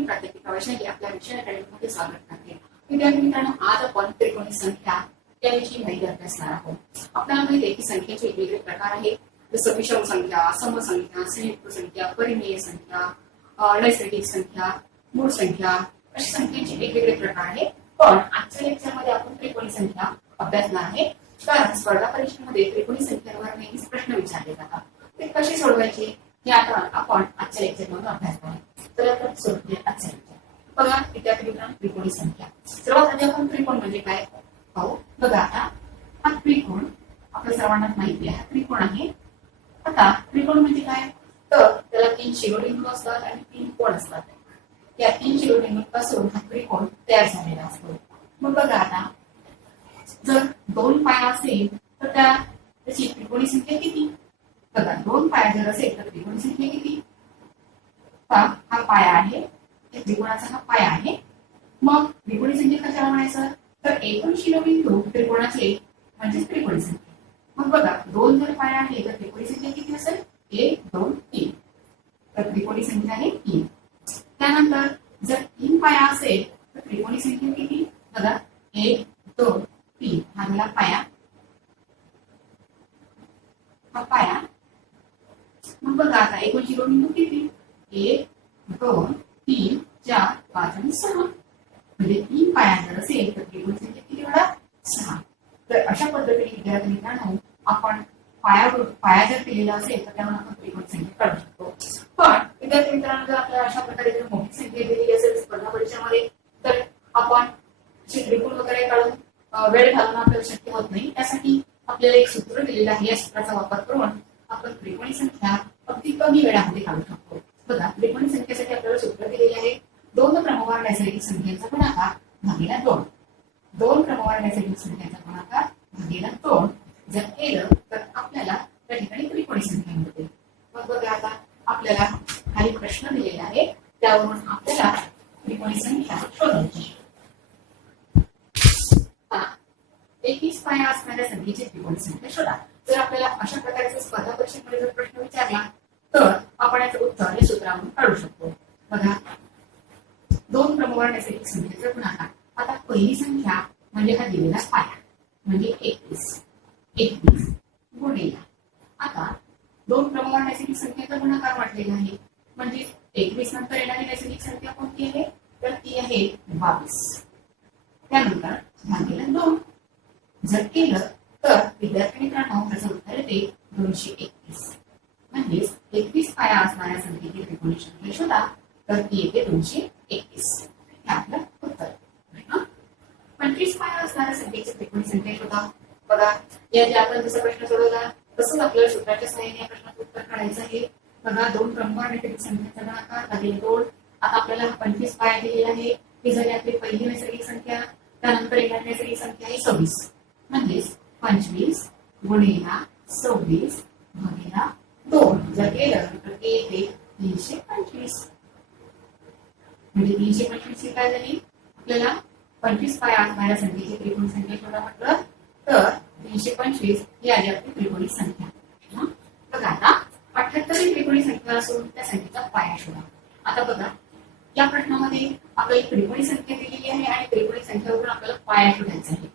मी प्राध्यापिका वैशाली आपल्या विषय अकॅडमीमध्ये स्वागत करते. विद्यार्थी मित्रांनो आज आपण त्रिकोणी संख्या याविषयी माहिती अभ्यासणार आहोत. आपल्याला माहिती आहे की संख्येचे वेगवेगळे प्रकार आहेत. जसं विषम संख्या समसंख्या संयुक्त संख्या परिमेय संख्या नैसर्गिक संख्या मूळ संख्या अशा संख्येचे वेगवेगळे प्रकार आहेत. पण आजच्या लेक्चरमध्ये आपण त्रिकोणी संख्या अभ्यासणार आहे. कारण स्पर्धा परीक्षेमध्ये त्रिकोणी संख्यांवर नेहमीच प्रश्न विचारले जातात. ते कसे सोडवायचे हे आता आपण आजच्या लेक्चरमधून अभ्यास करू. तर आपण सोडूया आजच्या लेक्चर बघा विद्यार्थी मित्रांनो त्रिकोणी संख्या. सर्वात आधी आपण त्रिकोण म्हणजे काय पाहू? बघा आता हा त्रिकोण आपल्या सर्वांनाच माहिती आहे. हा त्रिकोण आहे. आता त्रिकोण म्हणजे काय? तर त्याला तीन शिरोबिंदू असतात आणि तीन कोण असतात? या तीन शिरोबिंदूंपासून हा त्रिकोण तयार झालेला असतो. मग बघा आता जर दोन पाया असेल तर त्या त्याची त्रिकोणी संख्या किती? बघा दोन पाया जर असेल तर त्रिकोणी संख्या किती? हा पाया आहे. त्रिकोणाचा हा पाया आहे. मग त्रिकोणी संख्या कशाला म्हणायचं? तर एकूण शिरोबिंदू त्रिकोणाचे म्हणजेच त्रिकोणी संख्या मग बघा दोन जर पाया आहे तर त्रिकोणी संख्या किती असेल? एक दोन तीन. तर त्रिकोणी संख्या आहे तीन. त्यानंतर जर तीन पाया असेल तर त्रिकोणी संख्या किती? बघा एक दोन तीन. हा झाला पाया. हा पाया. मग बघा आता एकूण शिरोबिंदू किती? एक दोन तीन चार पाच आणि सहा. म्हणजे तीन पाया जर असेल तर त्रिकोणी संख्या किती होणार सहा. तर अशा पद्धतीने विद्यार्थी मित्रांनो आपण पायावर पाया जर केलेला असेल तर त्यामुळे आपण त्रिकोण संख्या काढू शकतो. पण विद्यार्थी मित्रांनो जर आपल्याला अशा प्रकारे जर मोठी संख्या दिलेली असेल स्पर्धा परीक्षेमध्ये तर आपण त्रिकोण वगैरे काढून वेळ घालणं आपल्याला शक्य होत नाही. त्यासाठी आपल्याला एक सूत्र दिलेलं आहे. या सूत्राचा वापर करून आपण त्रिकोणी संख्या अगदी कमी वेळामध्ये काढू शकतो. बघा त्रिकोणी संख्येसाठी आपल्याला सूत्र दिलेले आहे. दोन क्रमवार नैसर्गिक संख्येचा गुणाकार भागीला दोन. दोन क्रमवार नैसर्गिक संख्येचा गुणाकार भागीला दोन. जर केलं तर आपल्याला त्या ठिकाणी त्रिकोणी संख्या मिळते. मग बघा आता आपल्याला काही प्रश्न दिलेला आहे. त्यावरून आपल्याला त्रिकोणी संख्या शोधायची एकवीस पाया असणाऱ्या संख्येची त्रिकोणी संख्या शोधा. जर आपल्याला अशा प्रकारचे स्पर्धा परीक्षेमध्ये जर प्रश्न विचारला तर आपण याचं उत्तर हे सूत्रावरून काढू शकतो. बघा दोन नैसर्गिक संख्येचा गुणाकार आता पहिली संख्या म्हणजे हा दिलेला पाया. म्हणजे एकवीस. एकवीस गुणेला. आता दोन क्रमवार नैसर्गिक संख्येचा गुणाकार वाटलेला आहे. म्हणजे एकवीस नंतर येणारी नैसर्गिक संख्या कोणती आहे? तर ती आहे बावीस. त्यानंतर भागेला दोन. जर केलं तर विद्यार्थी मित्रांनो त्याचं उत्तर येते दोनशे एकवीस. म्हणजेच एकवीस पाया असणाऱ्या संख्येची त्रिकोणी संख्या शोधा. तर ती येते दोनशे एकवीस हे आपलं उत्तर हं? पंचवीस पाया असणाऱ्या संख्येची त्रिकोणी संख्या शोधा बघा या ज्या आपण जसा प्रश्न सोडवला तसंच आपल्याला सूत्राच्या सहाय्याने या प्रश्नाचं उत्तर काढायचं आहे. बघा दोन क्रमांक आणि त्याची संख्येचा गुणाकार भागिले दोन. आता आपल्याला पंचवीस पाया दिलेला आहे. ही झाली आपली पहिली नैसर्गिक संख्या. त्यानंतर येणारी नैसर्गिक संख्या आहे सव्वीस. म्हणजेच पंचवीस गुणेला सव्वीस भागेला दोन. जर केलं तर ते येते तीनशे पंचवीस. म्हणजे तीनशे पंचवीस ही काय झाली? आपल्याला पंचवीस पाय असणाऱ्या संख्येची त्रिकोण संख्या शोधा म्हटलं तर तीनशे पंचवीस ही आली आपली त्रिकोणी संख्या. बघा आता अठ्याहत्तर ही त्रिकोणी संख्या असून त्या संख्येचा पाया शोधा. आता बघा या प्रश्नामध्ये आपल्याला त्रिकोणी संख्या दिलेली आहे आणि त्रिकोणी संख्यावरून आपल्याला पाया शोधायचा आहे.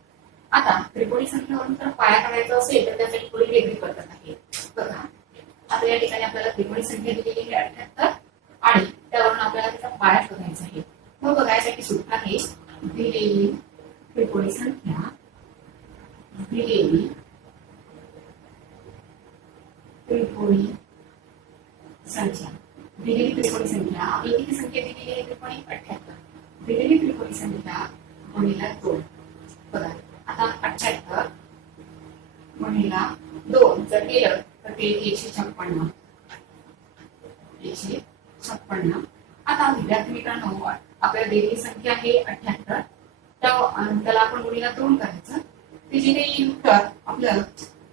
आता त्रिकोणी संख्यावरून जर पाया काढायचा असेल तर त्यासाठी थोडी वेगळी पद्धत आहे. बघा आता या ठिकाणी आपल्याला त्रिकोणी संख्या दिलेली आहे अठ्याहत्तर आणि त्यावरून आपल्याला त्याचा पाया शोधायचा आहे. मग बघायसाठी सूत्र आहे दिलेली त्रिकोणी संख्या दिलेली त्रिकोणी संख्या दिलेली त्रिकोणी संख्या आपली किती संख्या दिलेली आहे त्रिकोणी अठ्याहत्तर दिलेली त्रिकोणी संख्या गुणिला दोन बघा आता अठ्याहत्तर गुणिला दोन जर केलं तर ते एकशे छप्पन्न एकशे छप्पन्न आता विद्यार्थी मित्रांनो आपल्याला दिलेली संख्या आहे अठ्याहत्तर त्या त्याला आपण गुणिला दोन करायचं ते जे काही उत्तर आपलं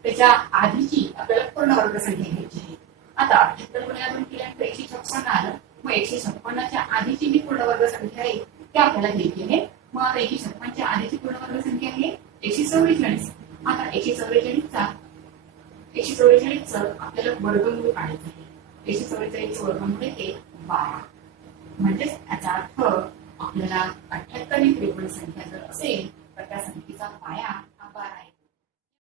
त्याच्या आधीची आपल्याला पूर्ण वर्ग संख्या घ्यायची आहे आता अठ्याहत्तर गुणिला दोन केल्यानंतर एकशे छप्पन्न आलं मग एकशे छप्पन्नच्या आधीची जी पूर्ण वर्ग संख्या आहे ती आपल्याला घ्यायची आहे मग आता एकशे छप्पनच्या आधीची पूर्ण वर्ग संख्या आहे एकशे चव्वेचाळीस आता एकशे चव्वेचाळीसचा एकशे चव्वेचाळीसचं आपल्याला वर्गमूळ काढायचं आहे एकशे चव्वेचाळीस वर्गमूळ येते बारा म्हणजेच याचा अर्थ आपल्याला अठ्याहत्तर ही त्रिकोणी संख्या जर असेल तर त्या संख्येचा पाया